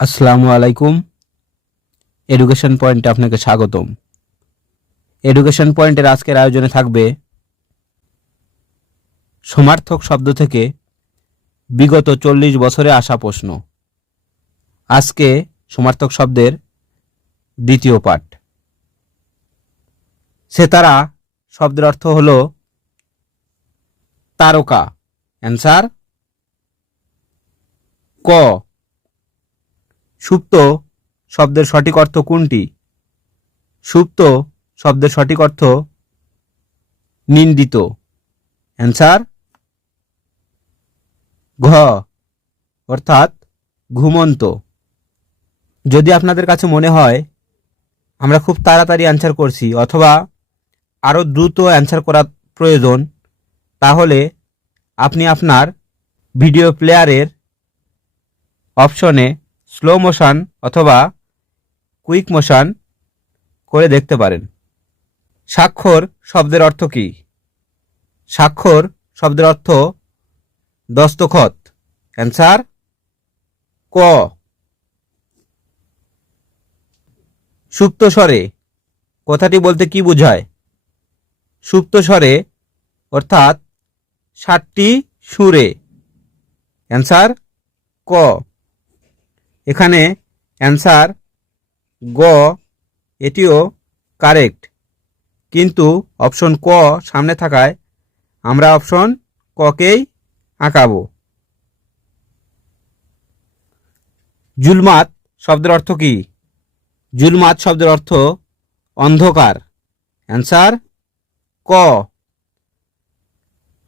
আসসালামু আলাইকুম। এডুকেশন পয়েন্টে আপনাকে স্বাগতম। এডুকেশন পয়েন্টের আজকের আয়োজনে থাকবে সমার্থক শব্দ থেকে বিগত 40 বছরে আসা প্রশ্ন। আজকে সমার্থক শব্দের দ্বিতীয় পাঠ। সেতারা শব্দের অর্থ হল তারকা। অ্যান্সার ক। সুপ্ত শব্দের সঠিক অর্থ কোনটি? সুপ্ত শব্দের সঠিক অর্থ নিন্দিত। অ্যান্সার ঘ, অর্থাৎ ঘুমন্ত। যদি আপনাদের কাছে মনে হয় আমরা খুব তাড়াতাড়ি অ্যান্সার করছি অথবা আরও দ্রুত অ্যান্সার করা প্রয়োজন, তাহলে আপনি আপনার ভিডিও প্লেয়ারের অপশনে স্লো মোশন অথবা কুইক মোশন করে দেখতে পারেন। স্বাক্ষর শব্দের অর্থ কী? স্বাক্ষর শব্দের অর্থ দস্তখত। অ্যান্সার ক। সুপ্ত স্বরে কথাটি বলতে কি বোঝায়? সুপ্ত স্বরে অর্থাৎ 7টি সুরে। অ্যান্সার ক। এখানে অ্যান্সার গ, এটিও কারেক্ট, কিন্তু অপশন ক সামনে থাকায় আমরা অপশন ককেই আঁকাবো। জুলমাত শব্দের অর্থ কি? জুলমাত শব্দের অর্থ অন্ধকার। অ্যান্সার ক।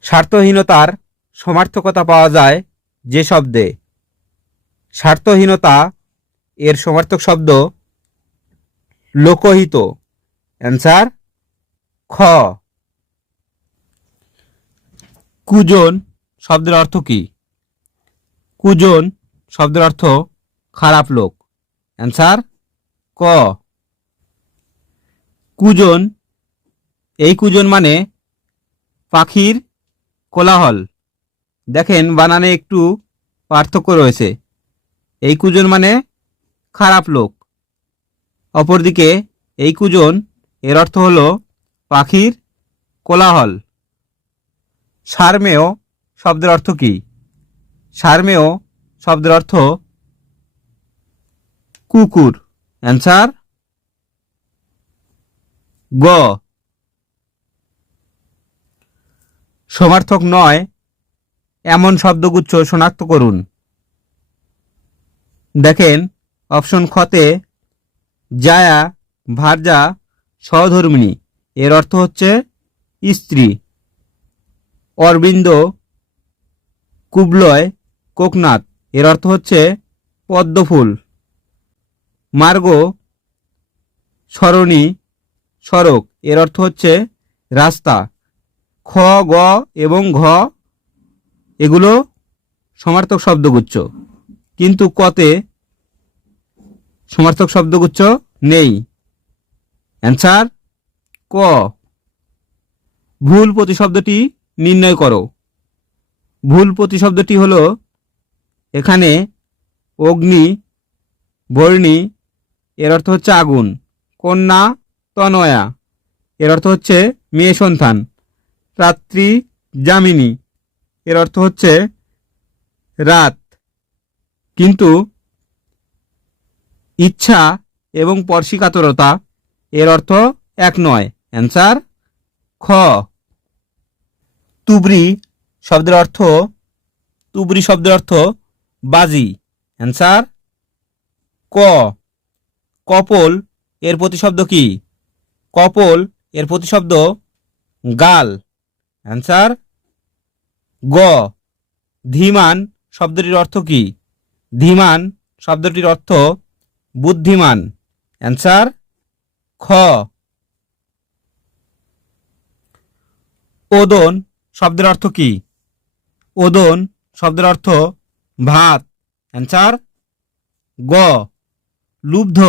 স্বার্থহীনতার সমার্থকতা পাওয়া যায় যে শব্দে? স্বার্থহীনতা এর সমার্থক শব্দ লোকহিত। অ্যান্সার খ। কুজন শব্দের অর্থ কি? কুজন শব্দের অর্থ খারাপ লোক। অ্যান্সার ক। কুজন, এই কুজন মানে পাখির কোলাহল। দেখেন বানানে একটু পার্থক্য রয়েছে। এই কুজন মানে খারাপ লোক, অপরদিকে এই কুজন এর অর্থ হলো পাখির কোলাহল। সারমেয় শব্দের অর্থ কি? সারমেয় শব্দের অর্থ কুকুর। অ্যান্সার গ। সমার্থক নয় এমন শব্দগুচ্ছ শনাক্ত করুন। দেখেন অপশন খতে জায়া ভার্যা সহধর্মিণী এর অর্থ হচ্ছে স্ত্রী। অরবিন্দ কুবলয় কোকনাথ এর অর্থ হচ্ছে পদ্মফুল। মার্গ সরণী সড়ক এর অর্থ হচ্ছে রাস্তা। খ, গ এবং ঘ এগুলো সমার্থক শব্দগুচ্ছ, কিন্তু কতে সমার্থক শব্দগুচ্ছ নেই। অ্যান্সার ক। ভুল প্রতিশব্দটি নির্ণয় করো। ভুল প্রতিশব্দটি হলো এখানে অগ্নি বর্ণী এর অর্থ হচ্ছে আগুন। কন্যা তনয়া এর অর্থ হচ্ছে মেয়ে সন্তান। রাত্রি যামিনী এর অর্থ হচ্ছে রাত, কিন্তু ইচ্ছা এবং পরশিকাতরতা এর অর্থ এক নয়। অ্যান্সার খ। তুবড়ি শব্দের অর্থ, তুবড়ি শব্দের অর্থ বাজি। অ্যান্সার ক। কপল এর প্রতিশব্দ কি? কপল এর প্রতিশব্দ গাল। অ্যান্সার গ। ধীমান শব্দটির অর্থ কি? ধীমান শব্দটির অর্থ বুদ্ধিমান। অ্যান্সার খ। ওদন শব্দের অর্থ কি? ওদন শব্দের অর্থ ভাত। অ্যান্সার গ। লুব্ধ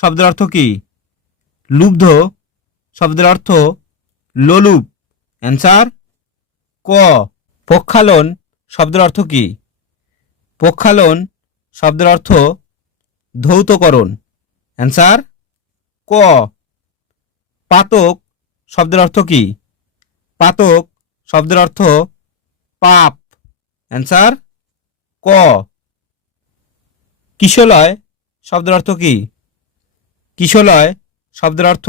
শব্দের অর্থ কি? লুব্ধ শব্দের অর্থ লোলুপ। অ্যান্সার ক। পক্ষালন শব্দের অর্থ কি? পক্ষালন শব্দের অর্থ ধৌতকরণ। অ্যান্সার ক। পাতক শব্দের অর্থ কি? পাতক শব্দের অর্থ পাপ। অ্যান্সার ক। কিশলয় শব্দের অর্থ কি? কিশলয় শব্দের অর্থ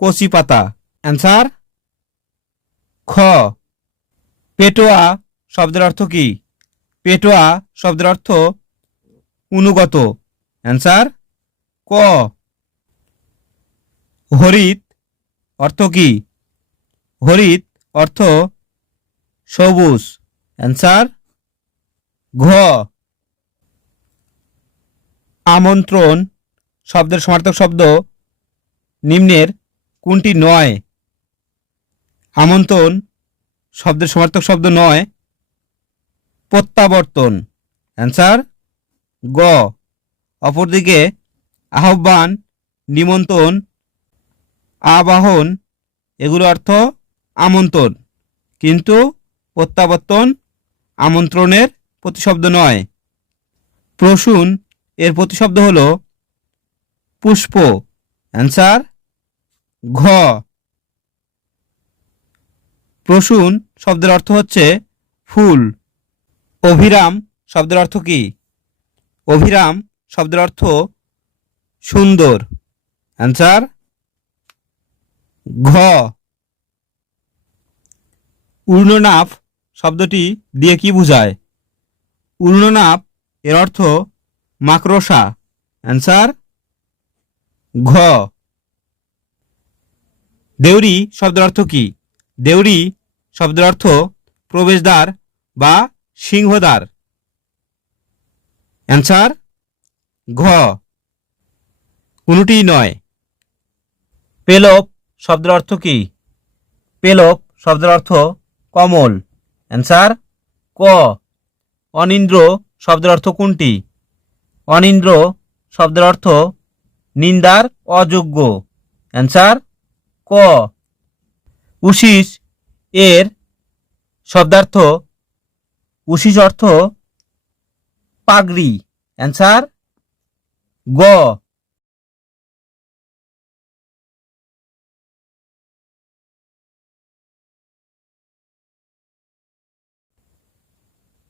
কচি পাতা। অ্যান্সার খ। পেটোয়া শব্দের অর্থ কি? পেটোয়া শব্দের অর্থ অনুগত। অ্যান্সার ক। হরিত অর্থ কি? হরিত অর্থ সবুজ। অ্যান্সার ঘ। আমন্ত্রণ শব্দের সমার্থক শব্দ নিম্নের কোনটি নয়? আমন্ত্রণ শব্দের সমার্থক শব্দ নয় প্রত্যাবর্তন। অ্যান্সার গ। অপরদিকে আহ্বান, নিমন্ত্রণ, আবাহন এগুলো অর্থ আমন্ত্রণ, কিন্তু প্রত্যাবর্তন আমন্ত্রণের প্রতিশব্দ নয়। প্রসূন এর প্রতিশব্দ হল পুষ্প। অ্যান্সার ঘ। প্রসূন শব্দের অর্থ হচ্ছে ফুল। অভিরাম শব্দের অর্থ কি? অভিরাম শব্দের অর্থ সুন্দর। অ্যান্সার ঘ। ঊর্ণনাভ শব্দটি দিয়ে কি বোঝায়? ঊর্ণনাভ এর অর্থ মাকড়সা। অ্যান্সার ঘ। দেউরি শব্দের অর্থ কি? দেউরি শব্দের অর্থ প্রবেশদ্বার বা সিংহদ্বার। অ্যান্সার ঘ। কোনটি নয়। পেলব শব্দের অর্থ কি? পেলব শব্দের অর্থ কমল। অ্যান্সার ক। অনিন্দ্র শব্দের অর্থ কোনটি? অনিন্দ্র শব্দের অর্থ নিন্দার অযোগ্য। অ্যান্সার ক। উশিস এর শব্দার্থ উশিস অর্থ পাগড়ি। অ্যান্সার গ।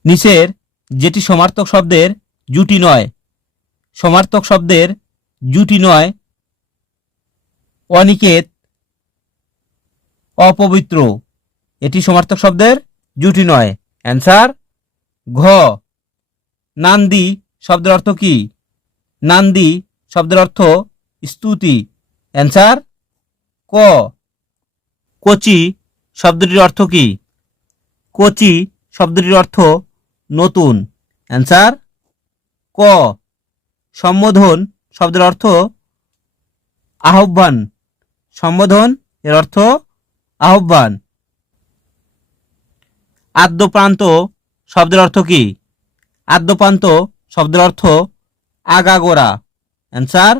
নিচের যেটি সমার্থক শব্দের জুটি নয়। সমার্থক শব্দের জুটি নয় অনিকেত, অপবিত্র, এটি সমার্থক শব্দের জুটি নয়। অ্যান্সার ঘ। নান্দি শব্দের অর্থ কি? নান্দি শব্দের অর্থ স্তুতি। অ্যান্সার ক। কচি শব্দটির অর্থ কি? কচি শব্দটির অর্থ নতুন। অ্যান্সার ক। সম্বোধন শব্দের অর্থ আহ্বান। সম্বোধন এর অর্থ আহ্বান। আদ্যপ্রান্ত শব্দের অর্থ কি? আদ্যপ্রান্ত শব্দের অর্থ আগাগোড়া। অ্যান্সার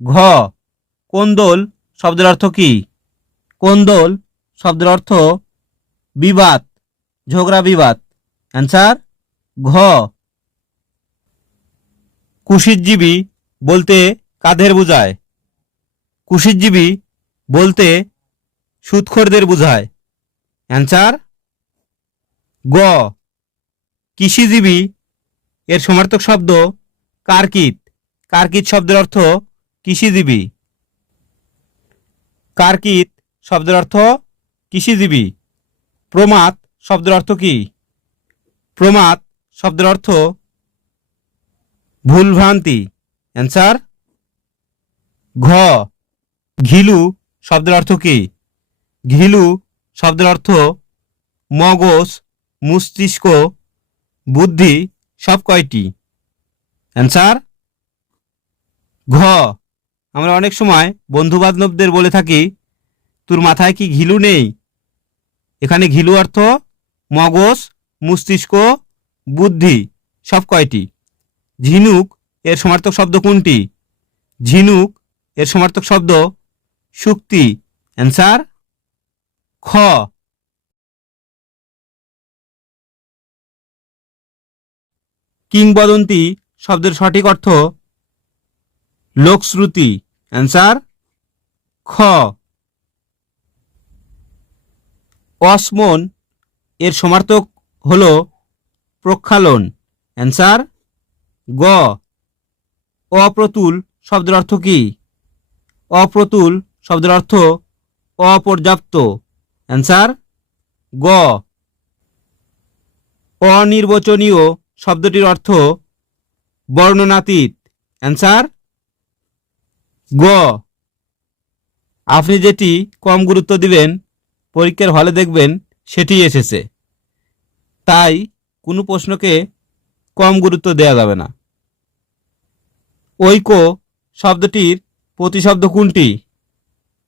ঘ। কোন্দল শব্দের অর্থ কি? কোন্দল শব্দের অর্থ বিবাদ, ঝগড়া বিবাদ। অ্যান্সার ঘ। কুশিতজীবী বলতে কাদের বোঝায়? কুশিতজীবী বলতে সুদখোরদের বোঝায়। অ্যান্সার গ। কৃষিজীবী এর সমার্থক শব্দ কার্কিট। কার্কিট শব্দের অর্থ কৃষিজীবী। কার্কিট শব্দের অর্থ কৃষিজীবী। প্রমাদ শব্দের অর্থ কি? প্রমাদ শব্দের অর্থ ভুলভ্রান্তি। অ্যান্সার ঘ। ঘিলু শব্দের অর্থ কি? ঘিলু শব্দের অর্থ মগজ, মস্তিষ্ক, বুদ্ধি সব কয়টি? অ্যান্সার ঘ। আমরা অনেক সময় বন্ধু বান্ধবদের বলে থাকি তোর মাথায় কি ঘিলু নেই? এখানে ঘিলু অর্থ মগজ, মস্তিষ্ক, বুদ্ধি সব কয়টি? ঝিনুক এর সমার্থক শব্দ কোনটি? ঝিনুক এর সমার্থক শব্দ শুক্তি। অ্যান্সার খ। কিংবদন্তি শব্দের সঠিক অর্থ লোকশ্রুতি। অ্যান্সার খ। অসমন এর সমার্থক হল প্রক্ষালন। অ্যান্সার গ। অপ্রতুল শব্দের অর্থ কি? অপ্রতুল শব্দের অর্থ অপর্যাপ্ত। অ্যান্সার গ। অনির্বচনীয় শব্দটির অর্থ বর্ণনাতীত। অ্যান্সার গ। আপনি যেটি কম গুরুত্ব দিবেন পরীক্ষার হলে দেখবেন সেটি এসেছে, তাই কোনো প্রশ্নকে কম গুরুত্ব দেওয়া যাবে না। ঐক্য শব্দটির প্রতিশব্দ কোনটি?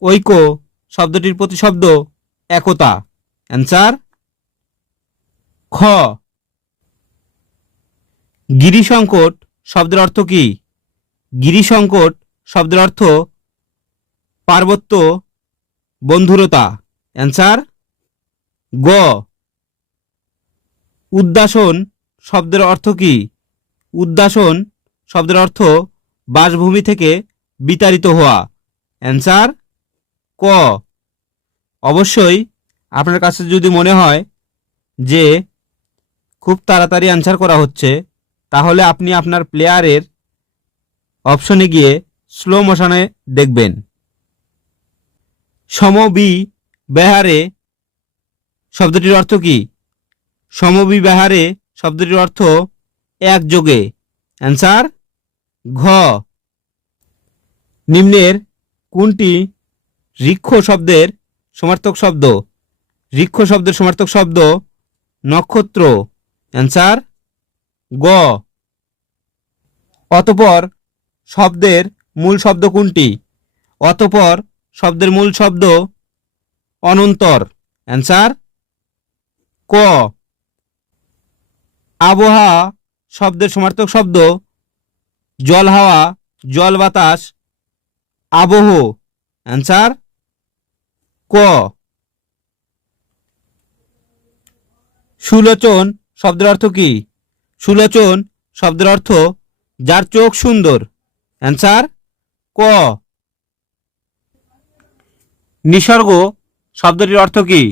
ঐক্য শব্দটির প্রতিশব্দ একতা। অ্যান্সার খ। গিরিসংকট শব্দের অর্থ কি? গিরিসংকট শব্দের অর্থ পার্বত্য বন্ধুরতা। অ্যান্সার গ। উদ্যাসন শব্দের অর্থ কি? উদ্যাসন শব্দের অর্থ বাসভূমি থেকে বিতাড়িত হওয়া। অ্যান্সার ক। অবশ্যই আপনার কাছে যদি মনে হয় যে খুব তাড়াতাড়ি অ্যান্সার করা হচ্ছে, তাহলে আপনি আপনার প্লেয়ারের অপশনে গিয়ে স্লো মোশনে দেখবেন। সমবিব্যাহারে শব্দটির অর্থ কি? সমবিব্যাহারে শব্দটির অর্থ একযোগে। অ্যান্সার ঘ। নিম্নের কোনটি ঋক্ষ শব্দের সমার্থক শব্দ? ঋক্ষ শব্দের সমার্থক শব্দ নক্ষত্র। অ্যান্সার গ। অতঃপর শব্দের মূল শব্দ কোনটি? অতঃপর শব্দের মূল শব্দ অনন্তর। অ্যান্সার ক। আবহাওয়া শব্দের সমার্থক শব্দ জল হাওয়া, জল বাতাস, আবহ। অ্যান্সার ক। সুলোচন শব্দের অর্থ কি? সুলোচন শব্দের অর্থ যার চোখ সুন্দর। অ্যান্সার ক। নিসর্গ শব্দটির অর্থ কি?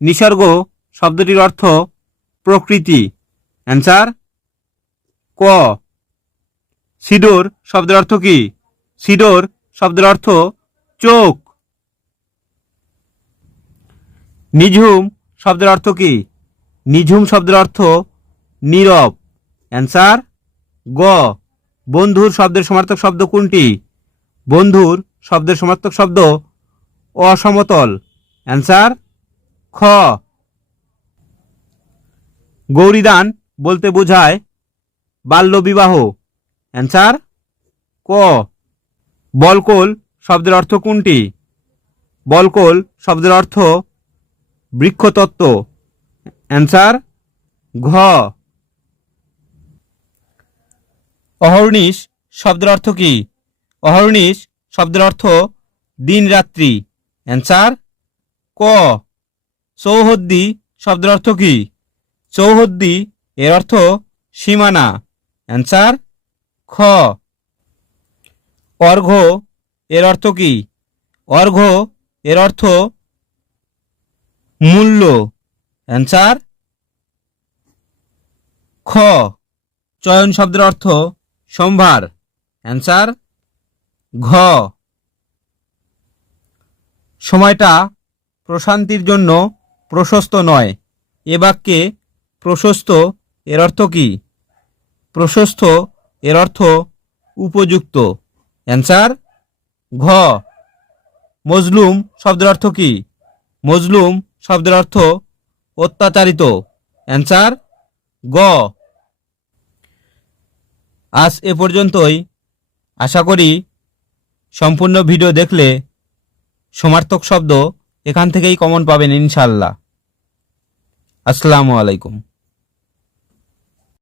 নিসর্গ শব্দটির অর্থ প্রকৃতি। অ্যান্সার ক। সিডোর শব্দের অর্থ কি? সিডোর শব্দের অর্থ চোখ। নিঝুম শব্দের অর্থ কি? নিঝুম শব্দের অর্থ নীরব। অ্যান্সার গ। বন্ধুর শব্দের সমার্থক শব্দ কোনটি? বন্ধুর শব্দের সমার্থক শব্দ অসমতল। অ্যান্সার খ। গৌরীদান বলতে বোঝায় বাল্যবিবাহ। অ্যান্সার ক। বলকল শব্দের অর্থ কোনটি? বলকল শব্দের অর্থ বৃক্ষতত্ত্ব। অ্যান্সার ঘ। অহর্নিশ শব্দের অর্থ কি? অহর্নিশ শব্দের অর্থ দিন রাত্রি। অ্যান্সার ক। চৌহদ্দি শব্দের অর্থ কি? চৌহদ্দি এর অর্থ সীমানা। অ্যান্সার খ। অর্ঘ্য এর অর্থ কি? অর্ঘ্য এর অর্থ মূল্য। অ্যান্সার খ। চয়ন শব্দের অর্থ সম্ভার। অ্যান্সার ঘ। সময়টা প্রশান্তির জন্য প্রশস্ত নয়। এ বাক্যে প্রশস্ত এর অর্থ কি? প্রশস্ত এর অর্থ উপযুক্ত। অ্যান্সার ঘ। মজলুম শব্দের অর্থ কি? মজলুম শব্দের অর্থ অত্যাচারিত। অ্যান্সার গ। আজ এ পর্যন্তই। আশা করি সম্পূর্ণ ভিডিও দেখলে সমার্থক শব্দ এখান থেকেই কমন পাবেন ইনশাআল্লাহ। আসসালামু আলাইকুম।